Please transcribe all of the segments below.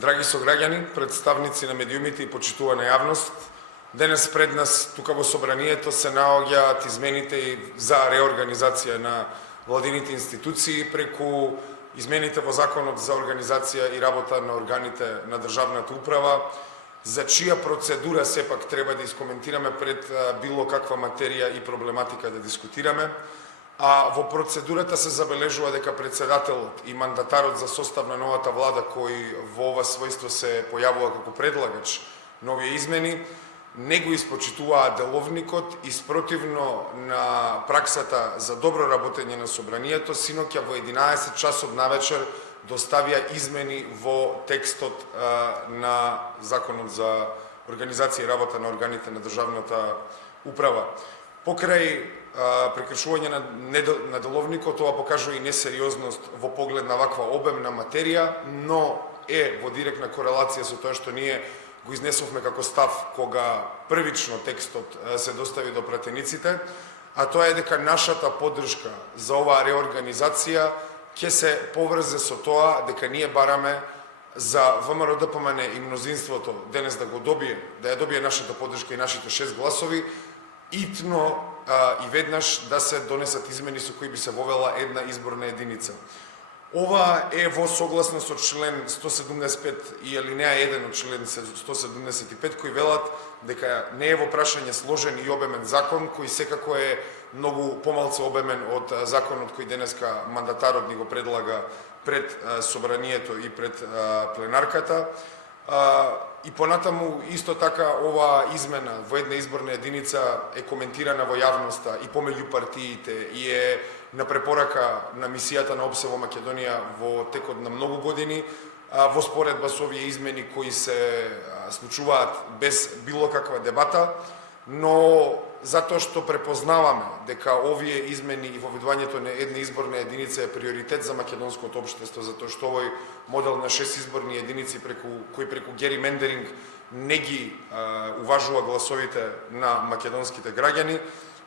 Драги сограѓани, представници на медиумите и почитувана јавност, денес пред нас тука во собранието се наоѓаат измените за реорганизација на владините институции преку измените во Законот за организација и работа на органите на државната управа, за чија процедура сепак треба да искоментираме пред било каква материја и проблематика да дискутираме. А во процедурата се забележува дека председателот и мандатарот за состав на новата влада, кој во ова својство се појавува како предлагач на овие измени, не го испочитуваа деловникот и спротивно на праксата за добро работење на собранието, синоќа во 11 часот навечер доставија измени во текстот на Законот за организација и работа на органите на државната управа. Покрај прекршување на деловникот, ова покажува и несериозност во поглед на ваква обемна материја, но е во директна корелација со тоа што ние го изнесовме како став кога првично текстот се достави до пратениците, а тоа е дека нашата поддршка за оваа реорганизација ќе се поврзе со тоа дека ние бараме за ВМРО ДПМН и мнозинството денес да ја добие нашата поддршка и нашите 6 гласови, итно и веднаш да се донесат измени со кои би се вовела една изборна единица. Ова е во согласно со член 175 и алинеа 1 од член 175 кои велат дека не е во прашање сложен и обемен закон, кој секако е многу помалку обемен од законот кој денеска мандатарот ни го предлага пред собранието и пред пленарката. И понатаму исто така ова измена во една изборна единица е коментирана во јавноста и помеѓу партиите и е на препорака на мисијата на ОПСЕ во Македонија во текот на многу години, во споредба со овие измени кои се случуваат без било каква дебата, но затоа што препознаваме дека овие измени и воведувањето на една изборна единица е приоритет за македонското општество, затоа што овој модел на 6 изборни единици кој преку геримендеринг не ги уважува гласовите на македонските граѓани,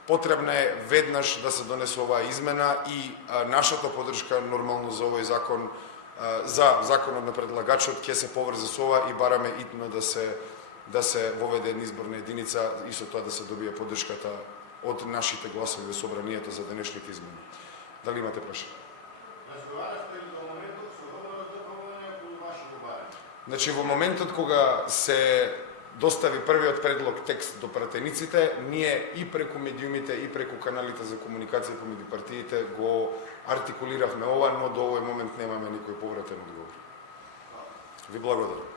потребна е веднаш да се донесе оваа измена и нашата поддршка нормално за овој закон, за законот на предлагачот ќе се поврзе со ова и бараме итно да се воведе една изборна единица и со тоа да се добие поддршката од нашите гласови во собранието за денешните измени. Дали имате прашање? Значи, во моментот кога се достави првиот предлог текст до пратениците, ние и преку медиумите и преку каналите за комуникација помеѓу партиите го артикулиравме ова, но до овој момент немаме никој повратен одговор. Ви благодарам.